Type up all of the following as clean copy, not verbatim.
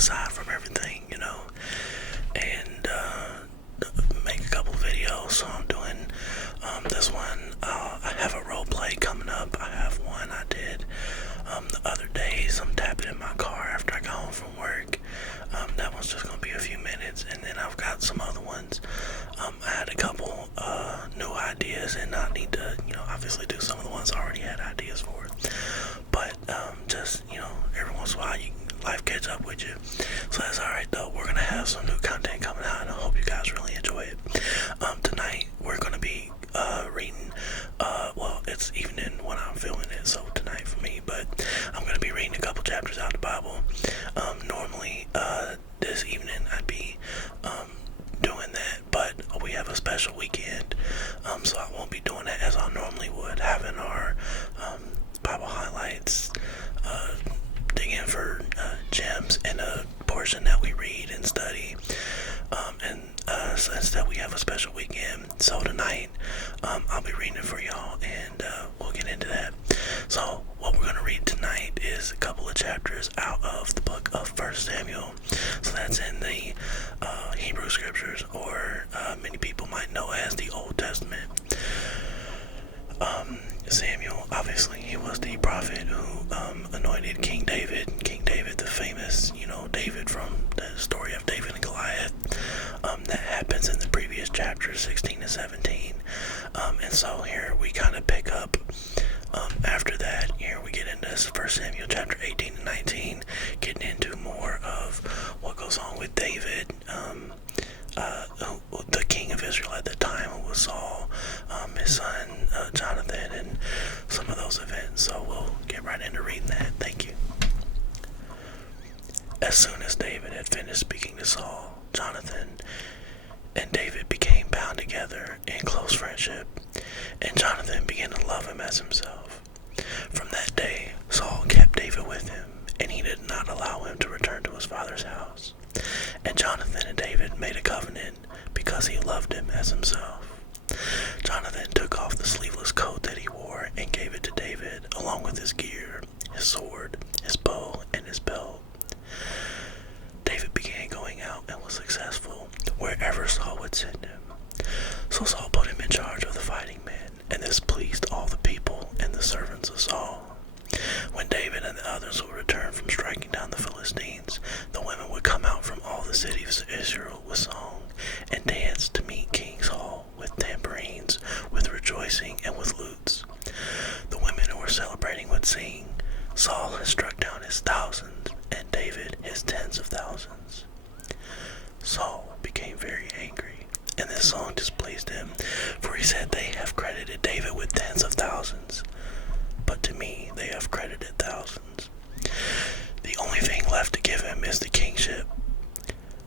aside from everything, and make a couple videos. So I'm doing this one. I have a role play coming up. I have one I did the other day. So I'm tapping in my car after I got home from work. That one's just gonna be a few minutes, and then I've got some other ones. I had a couple new ideas, and I need to, obviously do some of the ones I already had ideas for. But just every once in a while, life catch up with you. So that's all right though. We're gonna have some new content coming out, and I hope you guys really enjoy it. Tonight we're gonna be reading. Well, it's evening when I'm filming it, so tonight for me. But I'm gonna be reading a couple chapters out of the Bible. Normally, this evening I'd be doing that, but we have a special weekend, so I won't be doing that as I normally would, having our Bible highlights, digging for gems in a portion that we read and study, so instead we have a special weekend. So tonight I'll be reading it for y'all, and we'll get into that. So what we're going to read tonight is a couple of chapters out of the book of 1 Samuel. So that's in the Hebrew scriptures, or many people might know as the Old Testament. Samuel, obviously, he was the prophet who anointed King David. King David, the famous, David from the story of David and Goliath. That happens in the previous chapters, 16 and 17. And so here we kind of pick up after that. Here we get into 1 Samuel chapter 18 and 19, getting into more of what goes on with David, the king of Israel at the time, who was Saul, his son Jonathan, and some of those events. So we'll get right into reading that. Thank you. As soon as David had finished speaking to Saul, Jonathan and David became bound together in close friendship, and Jonathan began to love him as himself. From that day, Saul kept David with him, and he did not allow him to return to his father's house. And Jonathan and David made a covenant because he loved him as himself. Jonathan took off the sleeveless coat that he wore and gave it to David, along with his gear, his sword, his bow, and his belt. David began going out and was successful wherever Saul would send him. So Saul put him in charge of the fighting men, and this pleased all the people and the servants of Saul. When David and the others would return from striking down the Philistines, the women would come out from all the cities of Israel with song and dance to meet King Saul with tambourines, with rejoicing, and with lutes. The women who were celebrating would sing, "Saul has struck down his thousands, and David his tens of thousands." Saul became very angry, and this song displeased him, for he said, "They have credited David with tens of thousands, but to me they have credited thousands. The only thing left to give him is the kingship."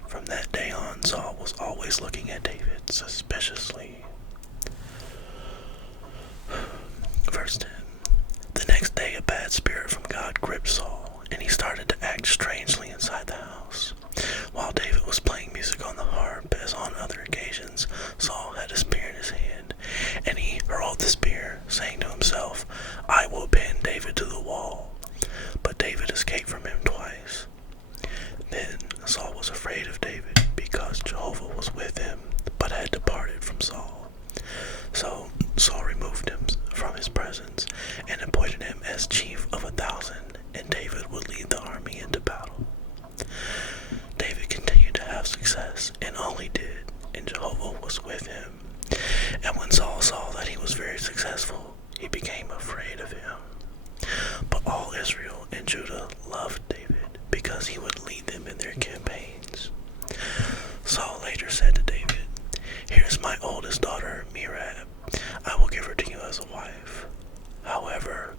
From that day on, Saul was always looking at David suspiciously. Verse 10. The next day a bad spirit from God gripped Saul, and he started to act strangely inside the house. While David was playing music on the harp, as on other occasions, Saul had a spear in his hand, and he hurled the spear, saying to himself, "I will pin David to the wall." But David escaped from him twice. Then Saul was afraid of David, because Jehovah was with him, but had departed from Saul. So Saul removed him from his presence, and appointed him as chief of 1,000, and David would lead the army into battle. David continued to have success in all he did, and Jehovah was with him. And when Saul saw that he was very successful, he became afraid of him. But all Israel and Judah loved David, because he would lead them in their campaigns. Saul later said to David, "Here's my oldest daughter, Merab. I will give her to you as a wife. However,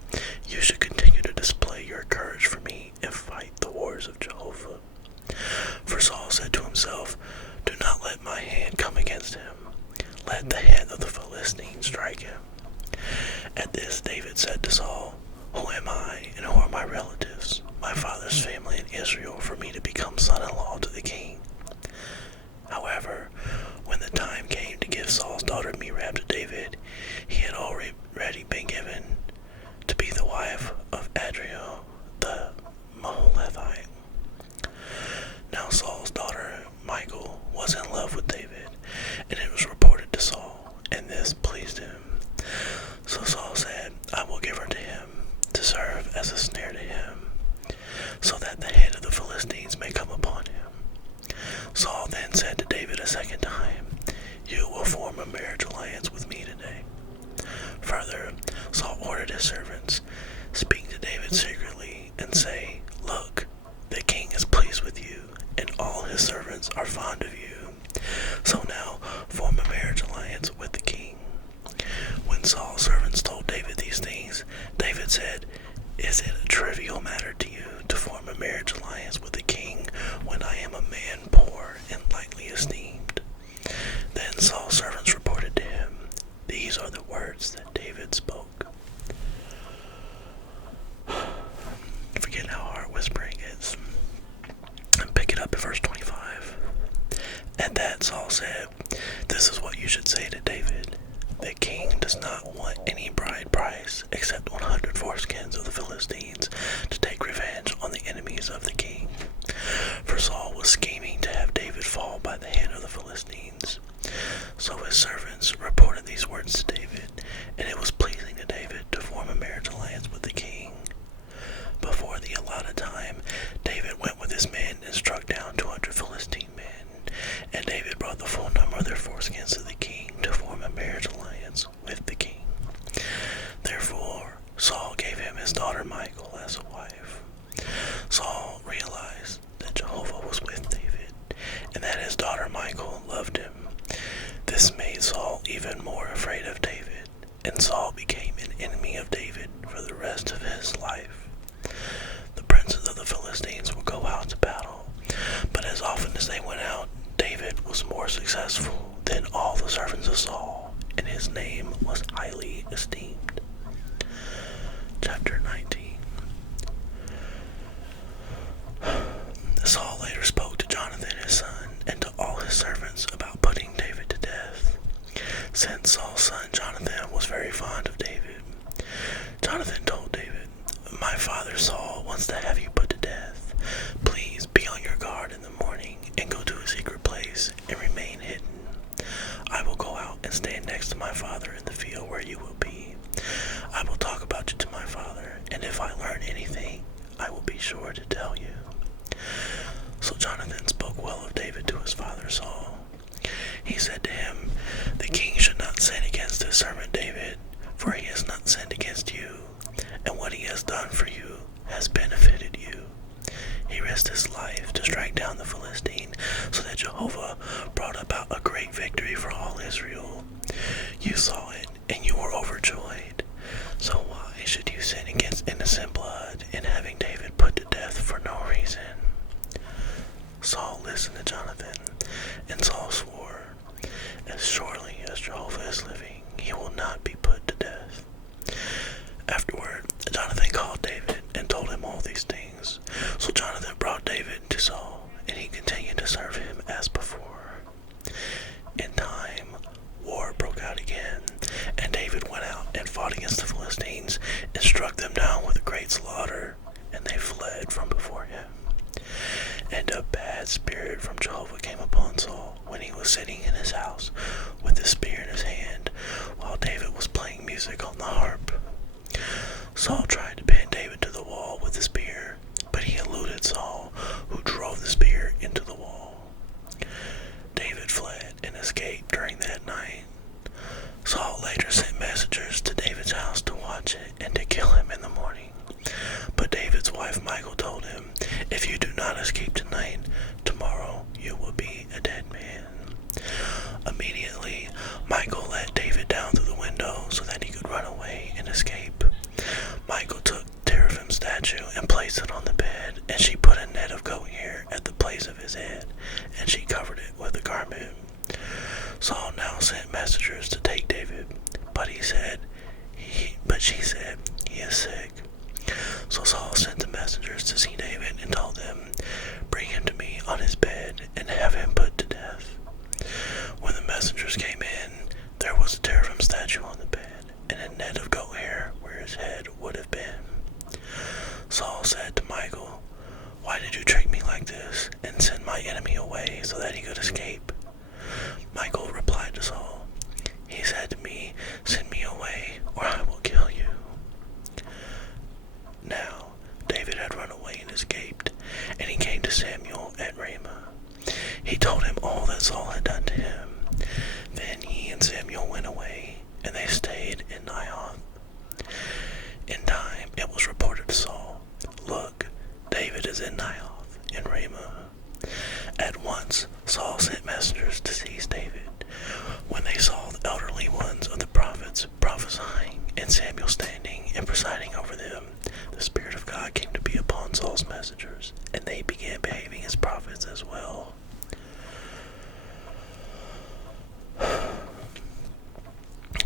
you should continue to display your courage for me and fight the wars of Jehovah." For Saul said to himself, "Do not let my hand come against him. Let the hand of the Philistine strike him." At this David said to Saul, "Who am I, and who are my relatives, my father's family in Israel, for me to become son-in-law to the king?" However, when the time came to give Saul's daughter Merab to David, he had already been given to be the wife of Adriel the Maholethite. all his servants are fond of you. So now form a marriage alliance with the king." When Saul's servants told David these things, David said, "Is it a trivial matter to you to form a marriage alliance with the king when I am a man poor and lightly esteemed?" Then Saul's servants reported to him, "These are the words that David spoke." Forget how hard whispering is. And pick it up at verse 25. At that Saul said, "This is what you should say to David. The king does not want any bride price except 100 foreskins of the Philistines to take revenge on the enemies of the king." For Saul was scheming to have David fall by the hand of the Philistines. So his servants reported these words to David, and it was pleasing to David to form a marriage alliance with the king. Before the allotted time, David went with his men and struck down 200 Philistine men, and David brought the full number of their foreskins to the king to form a marriage alliance with the king. Therefore, Saul gave him his daughter Michal as a wife. Saul realized that Jehovah was with David, and that his daughter Michal loved him. This made Saul even more afraid of David, and Saul became an enemy of David for the rest of his life. The princes of the Philistines would go out to battle, but as often as they went out, David was more successful than all the servants of Saul, and his name was highly esteemed. Chapter 19. Saul later spoke to Jonathan his son and to all his servants about putting David to death. Since Saul's son Jonathan was very fond of David, Jonathan told David, "My father Saul wants to have you put to death. Please be on your guard in the morning and go to a secret place and remain hidden. I will go out and stand next to my father in the field where you will be. I will talk about you to my father, and if I learn anything, I will be sure to tell you." So Jonathan spoke well of David to his father Saul. He said to him, "The king should not sin against his servant David, for he has not sinned against you, and what he has done for you has benefited you. He risked his life to strike down the Philistine, so that Jehovah brought about a great victory for all Israel. You saw it, and you were overjoyed. So why should you sin against innocent blood in having David put to death for no reason?" Saul listened to Jonathan, and Saul swore, "As surely as Jehovah is living, he will not be put to death." Afterward, Jonathan called David and told him all these things. So Jonathan brought David to Saul, and he continued to serve him as before. In time, war broke out again, and David went out and fought against the Philistines and struck them down with a great slaughter, and they fled from before him. And a bad spirit from Jehovah came upon Saul when he was sitting in his house with the spear in his hand, while David was playing music on the harp. Saul tried to pin David to the wall with the spear, but he eluded Saul, who drove the spear into the wall. David fled and escaped during that night. Saul later sent messengers to David's house to watch it and to kill him in the morning. But David's wife Michal told him, "If you do not escape tonight, tomorrow you will be a dead man." Immediately, Michal let David down through the window so that he could run away and escape. Michal took Teraphim's statue and placed it on the bed, and she put a net of goat hair at the place of his head, and she covered it with a garment. Saul now sent messengers to take David, but she said, "He is sick." So Saul sent the messengers to see David and told them, "Bring him to me on his bed and have him put to death." When the messengers came in, there was a teraphim statue on the bed and a net of goat hair where his head would have been. Saul said to Michal, "Why did you trick me like this and send my enemy away so that he could escape?" Michal replied to Saul, "He said to me, 'Send me away or I will kill you.'" Now David had run away and escaped, and he came to Samuel at Ramah. He told him all that Saul had done to him. Then he and Samuel went away, and they stayed in Naioth. In time it was reported to Saul, "Look, David is in Naioth in Ramah." messengers to seize David. When they saw the elderly ones of the prophets prophesying, and Samuel standing and presiding over them, the Spirit of God came to be upon Saul's messengers, and they began behaving as prophets as well.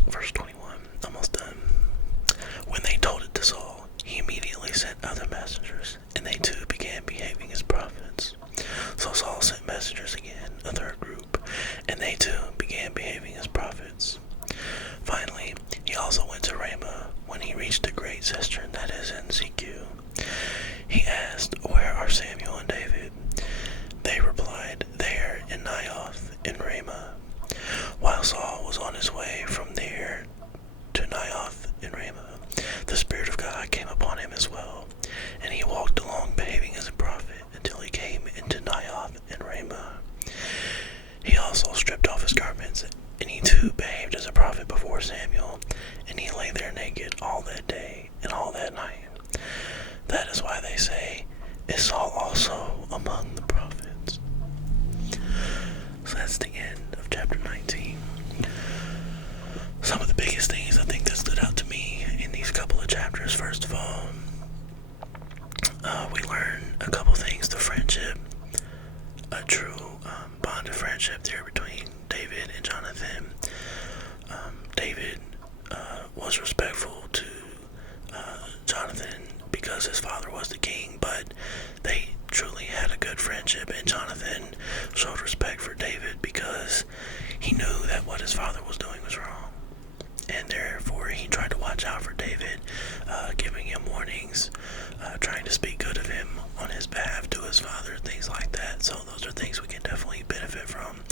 Verse 21, almost done. When they told it to Saul, he immediately sent other messengers, and they too began behaving as prophets. So Saul sent messengers again, a third group, and they too began behaving as prophets. Finally, he also went to Ramah. When he reached the great cistern that is in Secu, he asked, "Where are Samuel and David?" They replied, "They are in Naioth in Ramah." While Saul was on his way from there to Naioth in Ramah, the Spirit of God came upon him as well, and he walked along behaving as a prophet until he came into Naioth in Ramah. He also stripped off his garments, and he too behaved as a prophet before Samuel, and he lay there naked all that day and all that night. That is why they say, "Is Saul also among the prophets?" So that's the end of chapter 19. Some of the biggest things I think that stood out to me in these couple of chapters, first of all, we learn a couple things, the friendship, a true bond of friendship there between David and Jonathan. David was respectful to Jonathan because his father was the king, but they truly had a good friendship, and Jonathan showed respect for David because he knew that what his father was doing was wrong, and therefore he tried to watch out for David, giving him warnings, trying to speak good of him on his behalf to his father, things like that. So those are things we can definitely benefit from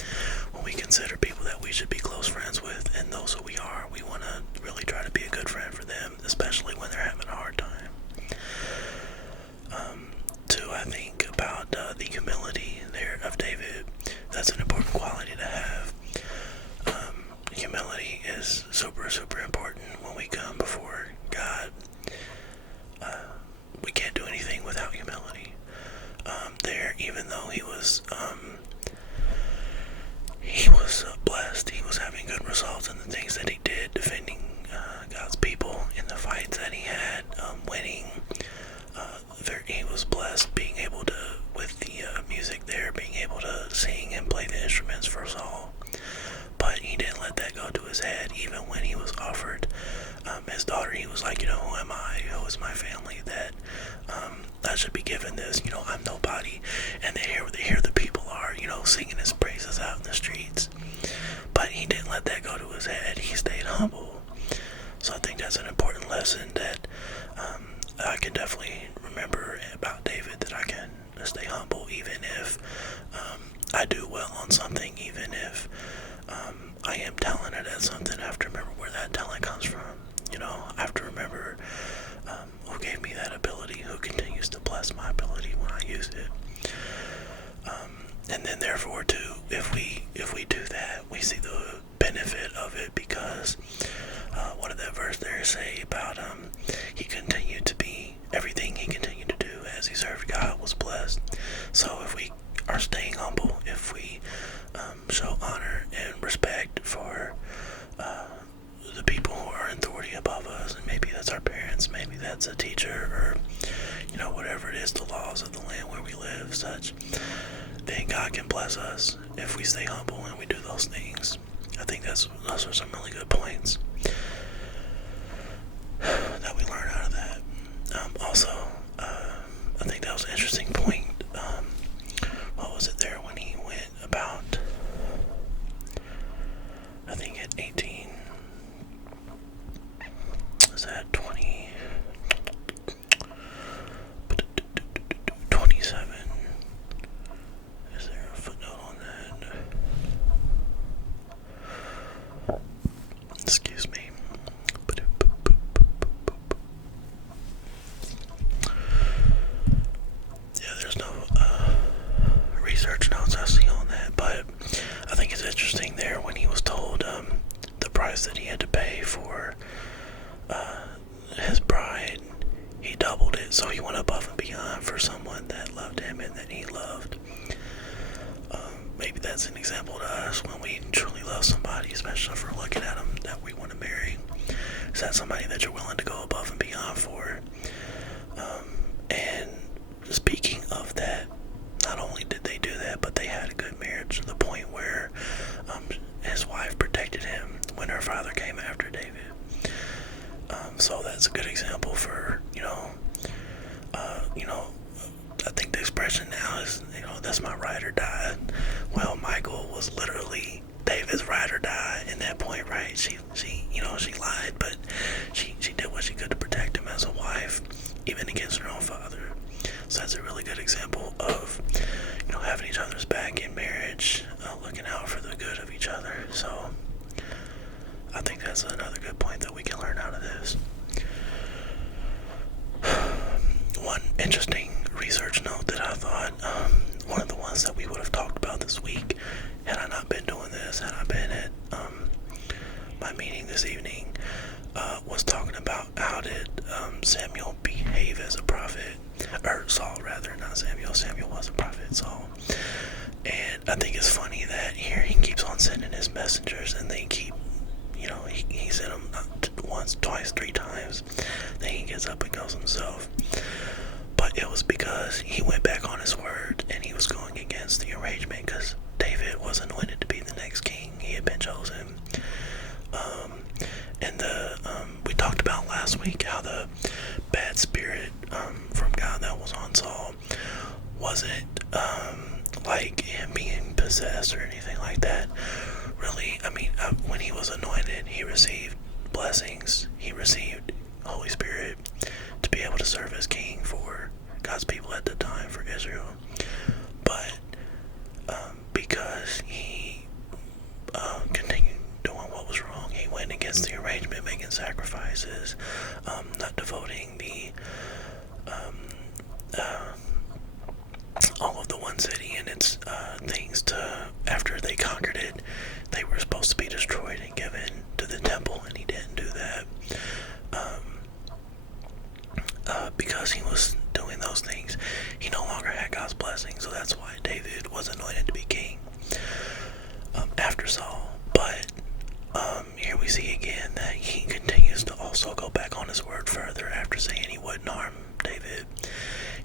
when we consider people that we should be close friends with, and those who we are, we want to really try to be a good friend for them, especially when they're having a hard time. Two, I think about the humility there of David. That's an important quality to have. Humility is super, super important when we come before God. We can't do anything without humility. There, even though he was blessed, he was having good results in the things that he did, defending God's people in the fights that he had, winning. He was blessed being able to, with the music there, being able to sing and play the instruments for Saul. But he didn't let that go to his head. Even when he was offered his daughter, he was like, who am I? Who is my family that I should be given this? I'm nobody. And here the people are, singing his praises out in the streets. But he didn't let that go to his head. He stayed humble. So I think that's an important lesson that I can definitely remember about David, that I can stay humble even if I do well on something, even if I am talented at something. I have to remember where that talent comes from. I have to remember who gave me that ability, who continues to bless my ability when I use it. And then therefore too, if we do that, we see the benefit of it, because what did that verse there say about he continued to be, everything he continued to do as he served God was blessed. So if we are staying humble, if we show honor and respect for the people who are in authority above us, and maybe that's our parents, maybe that's a teacher, or whatever it is, the laws of the land where we live, such, then God can bless us if we stay humble and we do those things. I think those are some really good points that we learn out of that. Also, I think that was an interesting point. What was it there when he went about, I think at 18, is that 20, 27, is there a footnote on that? Excuse me. Yeah, there's no research notes I see on that, but I think it's interesting there when he was told the price that he had to pay for his bride, he doubled it, so he went above and beyond for someone that loved him and that he loved. Maybe that's an example to question if we're looking at them that we want to marry. Is that somebody that you're willing to go above and beyond for? And speaking of that, not only did they do that, but they had a good marriage to the point where his wife protected him when her father came after David. So that's a good example for, I think the expression now is, that's my ride or die. Well, Michal was literally David's ride or die in that point, right? She lied, but she did what she could to protect him as a wife, even against her own father. So that's a really good example of, having each other's back in marriage, looking out for the good of each other. So I think that's another good point that we can learn out of this. One interesting research note that I thought, one of the ones that we would have talked about this week, had I not been doing this, had I been at my meeting this evening, was talking about how did Samuel behave as a prophet, or Saul rather, not Samuel. Samuel was a prophet, Saul. And I think it's funny that here he keeps on sending his messengers, and they keep, he sent them not once, twice, 3 times. Then he gets up and goes himself. But it was because he went back on his word, and he was going against the arrangement, because David was anointed to be the next king. He had been chosen. And we talked about last week how the bad spirit from God that was on Saul wasn't like him being possessed or anything like that. Really, when he was anointed, he received blessings. He received Holy Spirit to be able to serve as king for God's people at the time, for Israel. But because he continued doing what was wrong, he went against the arrangement, making sacrifices, not devoting the all of the one city and its things to, after they conquered it, they were supposed to be destroyed and given to the temple, and he didn't do that. Because he was doing those things, he no longer had God's blessing. So that's why David was anointed to be king after Saul. But here we see again that he continues to also go back on his word further after saying he wouldn't harm David.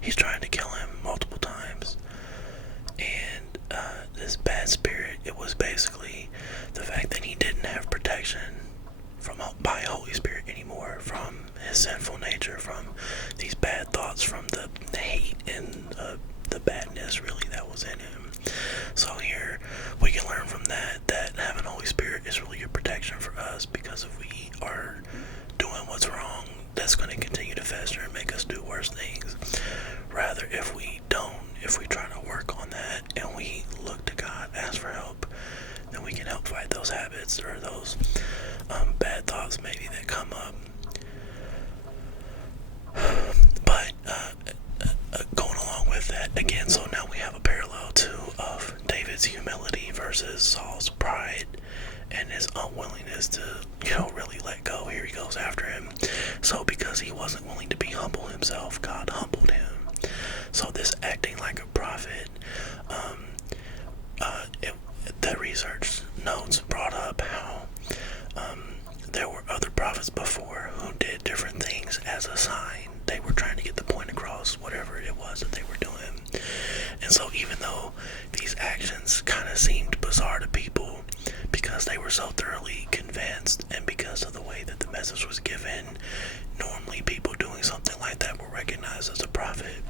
He's trying to kill him multiple times. And this bad spirit, it was basically the fact that he didn't have protection by Holy Spirit anymore, from his sinful nature, from these bad thoughts, from the hate and the badness really that was in him. So here we can learn from that having Holy Spirit is really a protection for us, because if we are doing what's wrong, that's going to continue to fester and make us do worse things. Rather, if we try to work on that and we look to God, ask for help, then we can help fight those habits or those bad thoughts maybe that come up. But going along with that, again, so now we have a parallel too of David's humility versus Saul's pride and his unwillingness to, really let go. Here he goes after him. So because he wasn't willing to be humble himself, God humbled him. So this acting like a prophet, the research notes brought up how there were other prophets before who did different things as a sign. They were trying to get the point across, whatever it was that they were doing. And so even though these actions kind of seemed bizarre to people, because they were so thoroughly convinced and because of the way that the message was given, normally people doing something like that were recognized as a prophet.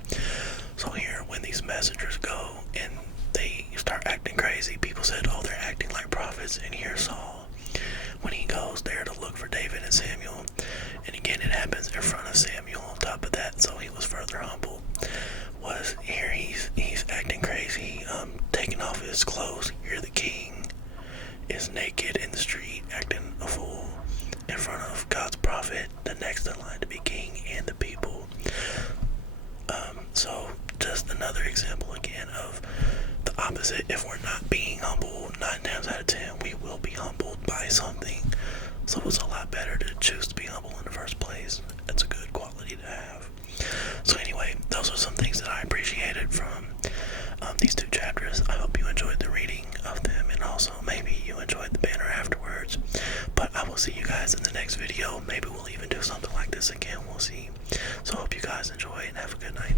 So here, when these messengers go and they start acting crazy, people said, oh, they're acting like prophets. And here's Saul, when he goes there to look for David and Samuel, and again it happens in front of Samuel on top of that, so he was further humbled, was here he's acting crazy, taking off his clothes. Here the king is naked in the street, acting a fool in front of God's prophet, the next in line to be king, and the people. So just another example again of the opposite. If we're not being humble, 9 times out of 10 we will be humbled by something. So it's a lot better to choose to be humble in the first place. That's a good quality to have. So anyway, those are some things that I appreciated from these 2 chapters. I hope you enjoyed the reading of them, and also maybe you enjoyed the banner afterward. cards. But I will see you guys in the next video. Maybe we'll even do something like this again. We'll see. So I hope you guys enjoy and have a good night.